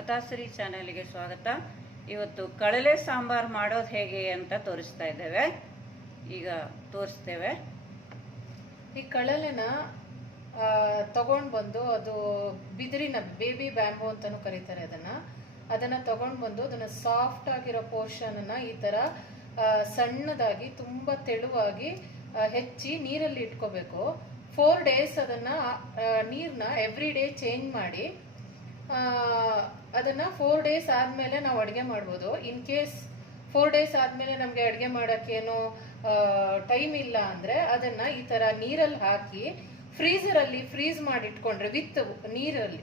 ಕಥಾಸಿರಿ ಚಾನೆಲ್ಗೆ ಸ್ವಾಗತ. ಇವತ್ತು ಕಳಲೆ ಸಾಂಬಾರ್ ಮಾಡೋದು ಹೇಗೆ ಅಂತ ತೋರಿಸ್ತಾ ಇದ್ದೇವೆ. ಈಗ ತೋರಿಸ್ತೇವೆ. ಈ ಕಳಲೆನ ತಗೊಂಡು ಬಂದು, ಅದು ಬಿದಿರಿನ ಬೇಬಿ ಬ್ಯಾಂಬೂ ಅಂತಾನು ಕರೀತಾರೆ ಅದನ್ನ ತಗೊಂಡು ಬಂದು, ಅದನ್ನ ಸಾಫ್ಟ್ ಆಗಿರೋ ಪೋರ್ಷನ್ ಅನ್ನ ಈ ತರ ಸಣ್ಣದಾಗಿ ತುಂಬಾ ತೆಳುವಾಗಿ ಹೆಚ್ಚಿ ನೀರಲ್ಲಿ ಇಟ್ಕೋಬೇಕು. 4 days ಅದನ್ನ ನೀರ್ನ ಎವ್ರಿ ಡೇ ಚೇಂಜ್ ಮಾಡಿ ಅದನ್ನ 4 days ಆದ್ಮೇಲೆ ನಾವು ಅಡ್ಗೆ ಮಾಡ್ಬೋದು. ಇನ್ ಕೇಸ್ 4 days ಆದ್ಮೇಲೆ ನಮ್ಗೆ ಅಡ್ಗೆ ಮಾಡಕ್ಕೇನು ಟೈಮ್ ಇಲ್ಲ ಅಂದ್ರೆ ಅದನ್ನ ಈ ತರ ನೀರಲ್ಲಿ ಹಾಕಿ ಫ್ರೀಸರ್ ಅಲ್ಲಿ ಫ್ರೀಸ್ ಮಾಡಿ ಇಟ್ಕೊಂಡ್ರೆ ವಿತ್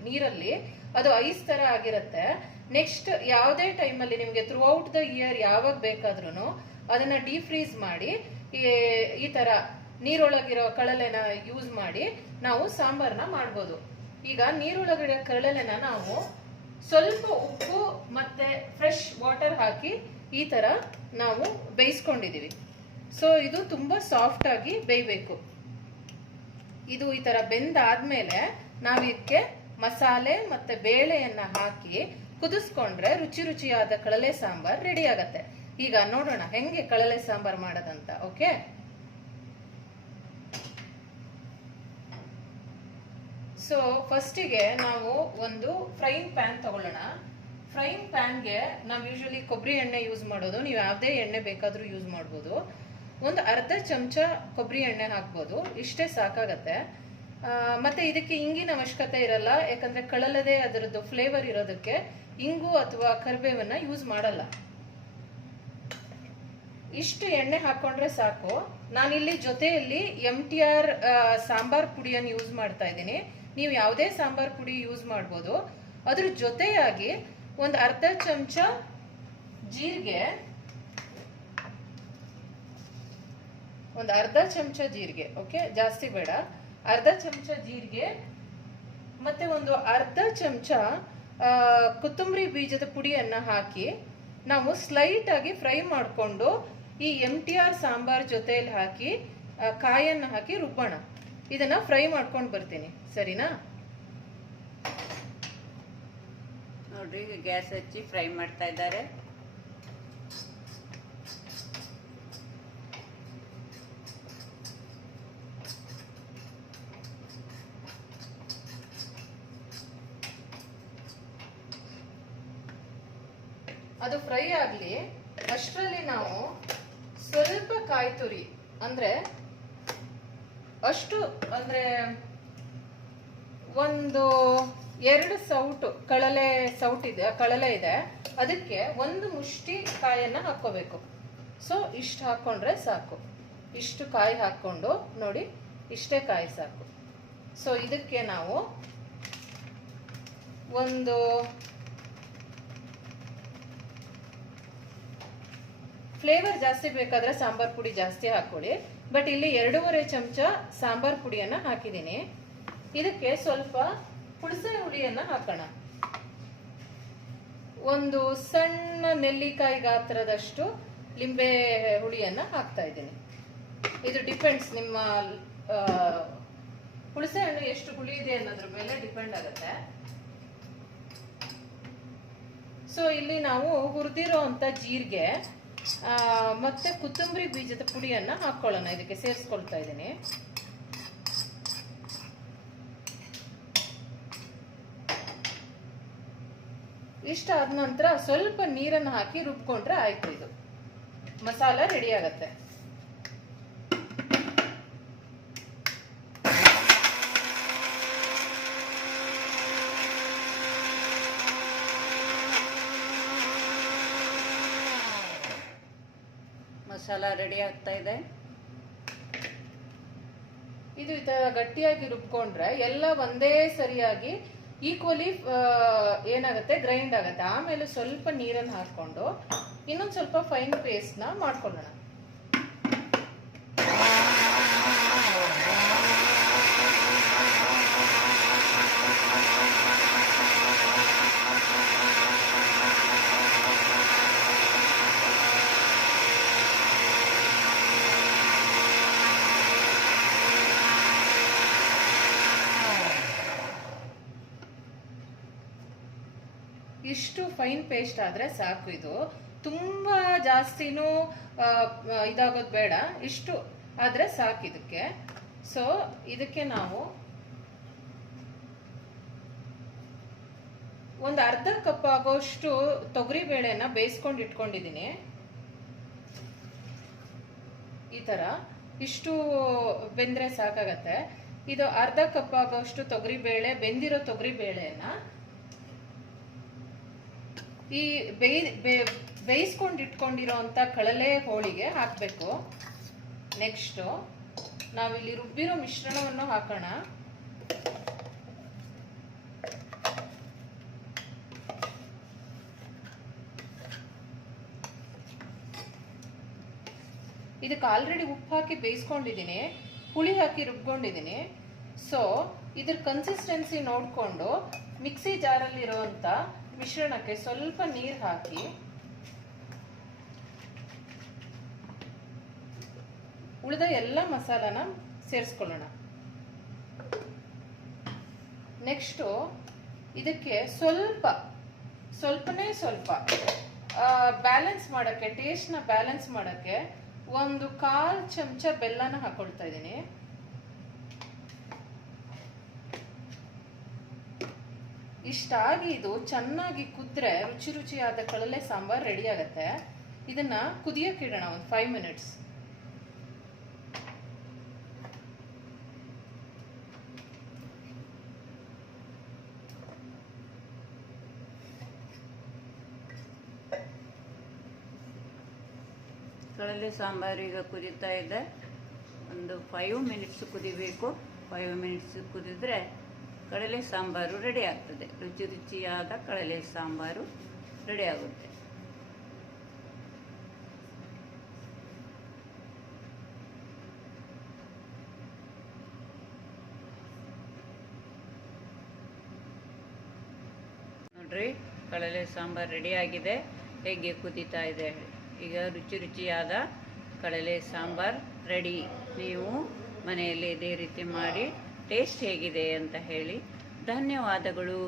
ನೀರಲ್ಲಿ ಅದು ಐಸ್ ತರ ಆಗಿರುತ್ತೆ. ನೆಕ್ಸ್ಟ್ ಯಾವುದೇ ಟೈಮ್ ಅಲ್ಲಿ ನಿಮ್ಗೆ ಥ್ರೂ ಔಟ್ ದ ಇಯರ್ ಯಾವಾಗ ಬೇಕಾದ್ರೂ ಅದನ್ನ ಡೀಫ್ರೀಸ್ ಮಾಡಿ ಈ ತರ ನೀರೊಳಗಿರೋ ಕಳಲೆನ ಯೂಸ್ ಮಾಡಿ ನಾವು ಸಾಂಬಾರ್ನ ಮಾಡ್ಬೋದು. ಈಗ ನೀರೊಳಗಿರೋ ಕಳಲೆನ ನಾವು ಸ್ವಲ್ಪ ಉಪ್ಪು ಮತ್ತೆ ಫ್ರೆಶ್ ವಾಟರ್ ಹಾಕಿ ಈ ತರ ನಾವು ಬೇಯಿಸ್ಕೊಂಡಿದೀವಿ. ಸೊ ಇದು ತುಂಬಾ ಸಾಫ್ಟ್ ಆಗಿ ಬೇಯಬೇಕು. ಇದು ಈ ತರ ಬೆಂದಾದ್ಮೇಲೆ ನಾವು ಇದಕ್ಕೆ ಮಸಾಲೆ ಮತ್ತೆ ಬೇಳೆಯನ್ನ ಹಾಕಿ ಕುದಿಸ್ಕೊಂಡ್ರೆ ರುಚಿಯಾದ ಕಳಲೆ ಸಾಂಬಾರ್ ರೆಡಿ ಆಗತ್ತೆ. ಈಗ ನೋಡೋಣ ಹೆಂಗೆ ಕಳಲೆ ಸಾಂಬಾರ್ ಮಾಡೋದಂತ. ಓಕೆ, ಸೊ ಫಸ್ಟಿಗೆ ನಾವು ಒಂದು ಫ್ರೈಯಿಂಗ್ ಪ್ಯಾನ್ ತಗೊಳ್ಳೋಣ. ಫ್ರೈಯಿಂಗ್ ಪ್ಯಾನ್ಗೆ ನಾವು ಯೂಶಲಿ ಕೊಬ್ಬರಿ ಎಣ್ಣೆ ಯೂಸ್ ಮಾಡೋದು. ನೀವು ಯಾವುದೇ ಎಣ್ಣೆ ಬೇಕಾದ್ರೂ ಯೂಸ್ ಮಾಡ್ಬೋದು. ಒಂದು ಅರ್ಧ ಚಮಚ ಕೊಬ್ಬರಿ ಎಣ್ಣೆ ಹಾಕ್ಬೋದು, ಇಷ್ಟೇ ಸಾಕಾಗತ್ತೆ. ಮತ್ತೆ ಇದಕ್ಕೆ ಇಂಗಿನ ಅವಶ್ಯಕತೆ ಇರಲ್ಲ, ಯಾಕಂದ್ರೆ ಕಳಲದೆ ಅದರದ್ದು ಫ್ಲೇವರ್ ಇರೋದಕ್ಕೆ ಇಂಗು ಅಥವಾ ಕರಿಬೇವನ್ನ ಯೂಸ್ ಮಾಡಲ್ಲ. ಇಷ್ಟು ಎಣ್ಣೆ ಹಾಕೊಂಡ್ರೆ ಸಾಕು. ನಾನಿಲ್ಲಿ ಜೊತೆಯಲ್ಲಿ MTR ಸಾಂಬಾರ್ ಪುಡಿಯನ್ನು ಯೂಸ್ ಮಾಡ್ತಾ ಇದ್ದೀನಿ. ನೀವು ಯಾವುದೇ ಸಾಂಬಾರ್ ಪುಡಿ ಯೂಸ್ ಮಾಡ್ಬೋದು. ಅದ್ರ ಜೊತೆಯಾಗಿ ಒಂದು ಅರ್ಧ ಚಮಚ ಜೀರಿಗೆ, ಓಕೆ, ಜಾಸ್ತಿ ಬೇಡ, ಅರ್ಧ ಚಮಚ ಜೀರಿಗೆ ಮತ್ತೆ ಒಂದು ಅರ್ಧ ಚಮಚ ಕೊತ್ತಂಬರಿ ಬೀಜದ ಪುಡಿಯನ್ನ ಹಾಕಿ ನಾವು ಸ್ಲೈಟ್ ಆಗಿ ಫ್ರೈ ಮಾಡಿಕೊಂಡು ಈ MTR ಸಾಂಬಾರ್ ಜೊತೆಯಲ್ಲಿ ಹಾಕಿ ಕಾಯನ್ನ ಹಾಕಿ ರುಬ್ಬೋಣ. ಇದನ್ನ ಫ್ರೈ ಮಾಡ್ಕೊಂಡು ಬರ್ತೀನಿ, ಸರಿನಾ? ನೋಡ್ರಿ, ಗ್ಯಾಸ್ ಹಚ್ಚಿ ಫ್ರೈ ಮಾಡ್ತಾ ಇದ್ದಾರೆ. ಅದು ಫ್ರೈ ಆಗ್ಲಿ. ಅಷ್ಟರಲ್ಲಿ ನಾವು ಸ್ವಲ್ಪ ಕಾಯಿ ತುರಿ, ಅಂದ್ರೆ ಒಂದು 2 ಸೌಟು ಕಳಲೆ ಇದೆ, ಅದಕ್ಕೆ 1 ಮುಷ್ಟಿ ಕಾಯನ್ನ ಹಾಕೋಬೇಕು. ಸೊ ಇಷ್ಟು ಹಾಕೊಂಡ್ರೆ ಸಾಕು. ಇಷ್ಟು ಕಾಯಿ ಹಾಕೊಂಡು ನೋಡಿ, ಇಷ್ಟೇ ಕಾಯಿ ಸಾಕು. ಸೊ ಇದಕ್ಕೆ ನಾವು ಒಂದು ಫ್ಲೇವರ್ ಜಾಸ್ತಿ ಬೇಕಾದ್ರೆ ಸಾಂಬಾರ್ ಪುಡಿ ಜಾಸ್ತಿ ಹಾಕೊಳ್ಳಿ. ಬಟ್ ಇಲ್ಲಿ 2.5 ಚಮಚ ಸಾಂಬಾರ್ ಪುಡಿಯನ್ನ ಹಾಕಿದ್ದೀನಿ. ಇದಕ್ಕೆ ಸ್ವಲ್ಪ ಹುಣಸೆ ಹುಳಿಯನ್ನ ಹಾಕೋಣ. ಒಂದು ಸಣ್ಣ ನೆಲ್ಲಿಕಾಯಿ ಗಾತ್ರದಷ್ಟು ಲಿಂಬೆ ಹುಳಿಯನ್ನ ಹಾಕ್ತಾ ಇದ್ದೀನಿ. ಇದು ಡಿಪೆಂಡ್ಸ್, ನಿಮ್ಮ ಹುಣಸೆ ಹಣ್ಣು ಎಷ್ಟು ಹುಳಿ ಇದೆ ಅನ್ನೋದ್ರ ಮೇಲೆ ಡಿಪೆಂಡ್ ಆಗುತ್ತೆ. ಸೊ ಇಲ್ಲಿ ನಾವು ಹುರಿದಿರೋ ಅಂತ ಜೀರಿಗೆ ಮತ್ತೆ ಕೊತ್ತಂಬರಿ ಬೀಜದ ಪುಡಿಯನ್ನ ಹಾಕೊಳ್ಳೋಣ. ಇದಕ್ಕೆ ಸೇರಿಸ್ಕೊಳ್ತಾ ಇದ್ದೀನಿ. ಇಷ್ಟ ಆದ ನಂತರ ಸ್ವಲ್ಪ ನೀರನ್ನು ಹಾಕಿ ರುಬ್ಕೊಂಡ್ರೆ ಆಯ್ತು. ಇದು ಮಸಾಲ ರೆಡಿ ಆಗತ್ತೆ. ಮಸಾಲ ರೆಡಿ ಆಗ್ತಾ ಇದೆ. ಇದು ಈ ತರ ಗಟ್ಟಿಯಾಗಿ ರುಬ್ಕೊಂಡ್ರೆ ಎಲ್ಲ ಒಂದೇ ಸರಿಯಾಗಿ ಈಕ್ವಲಿ ಏನಾಗುತ್ತೆ, ಗ್ರೈಂಡ್ ಆಗುತ್ತೆ. ಆಮೇಲೆ ಸ್ವಲ್ಪ ನೀರನ್ನು ಹಾಕೊಂಡು ಇನ್ನೊಂದು ಸ್ವಲ್ಪ ಫೈನ್ ಪೇಸ್ಟ್ ನ ಮಾಡ್ಕೊಳ್ಳೋಣ. ಇಷ್ಟು ಫೈನ್ ಪೇಸ್ಟ್ ಆದರೆ ಸಾಕು. ಇದು ತುಂಬ ಜಾಸ್ತಿನೂ ಇದಾಗೋದು ಬೇಡ, ಇಷ್ಟು ಆದರೆ ಸಾಕು ಇದಕ್ಕೆ. ಸೊ ಇದಕ್ಕೆ ನಾವು ಒಂದು ಅರ್ಧ ಕಪ್ ಆಗೋಷ್ಟು ತೊಗರಿ ಬೇಳೆನ ಬೇಯಿಸ್ಕೊಂಡು ಇಟ್ಕೊಂಡಿದ್ದೀನಿ. ಈ ತರ ಇಷ್ಟು ಬೆಂದ್ರೆ ಸಾಕಾಗತ್ತೆ. ಇದು ಅರ್ಧ ಕಪ್ ಆಗೋಷ್ಟು ತೊಗರಿ ಬೇಳೆ, ಬೆಂದಿರೋ ತೊಗರಿ ಬೇಳೆನ ಈ ಬೇಯಿಸ್ಕೊಂಡು ಇಟ್ಕೊಂಡಿರೋ ಅಂತ ಕಳಲೆ ಹೋಳಿಗೆ ಹಾಕಬೇಕು. ನೆಕ್ಸ್ಟ್ ನಾವಿಲ್ಲಿ ರುಬ್ಬಿರೋ ಮಿಶ್ರಣವನ್ನು ಹಾಕೋಣ. ಇದಕ್ಕೆ ಆಲ್ರೆಡಿ ಉಪ್ಪು ಹಾಕಿ ಬೇಯಿಸ್ಕೊಂಡಿದ್ದೀನಿ, ಹುಳಿ ಹಾಕಿ ರುಬ್ಕೊಂಡಿದ್ದೀನಿ. ಸೊ ಇದ್ರ ಕನ್ಸಿಸ್ಟೆನ್ಸಿ ನೋಡಿಕೊಂಡು ಮಿಕ್ಸಿ ಜಾರಲ್ಲಿರುವಂಥ ಮಿಶ್ರಣಕ್ಕೆ ಸ್ವಲ್ಪ ನೀರು ಹಾಕಿ ಉಳಿದ ಎಲ್ಲ ಮಸಾಲಾನ ಸೇರಿಸ್ಕೊಳ್ಳೋಣ. ನೆಕ್ಸ್ಟು ಇದಕ್ಕೆ ಸ್ವಲ್ಪನೇ ಸ್ವಲ್ಪ ಬ್ಯಾಲೆನ್ಸ್ ಮಾಡೋಕ್ಕೆ, ಟೇಸ್ಟ್ನ ಬ್ಯಾಲೆನ್ಸ್ ಮಾಡೋಕ್ಕೆ 1/4 ಚಮಚ ಬೆಲ್ಲನ ಹಾಕೊಳ್ತಾ ಇದ್ದೀನಿ. ಇಷ್ಟಾಗಿ ಇದು ಚೆನ್ನಾಗಿ ಕುದ್ರೆ ರುಚಿಯಾದ ಕಳಲೆ ಸಾಂಬಾರ್ ರೆಡಿ ಆಗುತ್ತೆ. ಇದನ್ನ ಕುದಿಯಕ್ಕೆ ಇಡೋಣ ಒಂದು 5 ಮಿನಿಟ್ಸ್. ಕಳಲೆ ಸಾಂಬಾರು ಈಗ ಕುದೀತಾ ಇದೆ. ಒಂದು 5 ಮಿನಿಟ್ಸ್ ಕುದಿಬೇಕು. 5 ಮಿನಿಟ್ಸ್ ಕುದಿದ್ರೆ ಕಡಲೆ ಸಾಂಬಾರು ರೆಡಿ ಆಗ್ತದೆ. ರುಚಿಯಾದ ಕಡಲೆ ಸಾಂಬಾರು ರೆಡಿ ಆಗುತ್ತೆ. ನೋಡ್ರಿ, ಕಡಲೆ ಸಾಂಬಾರು ರೆಡಿ ಆಗಿದೆ. ಹೇಗೆ ಕುದೀತಾ ಇದೆ. ಈಗ ರುಚಿಯಾದ ಕಡಲೆ ಸಾಂಬಾರು ರೆಡಿ. ನೀವು ಮನೆಯಲ್ಲಿ ಇದೇ ರೀತಿ ಮಾಡಿ ಟೇಸ್ಟ್ ಹೇಗಿದೆ ಅಂತ ಹೇಳಿ. ಧನ್ಯವಾದಗಳು.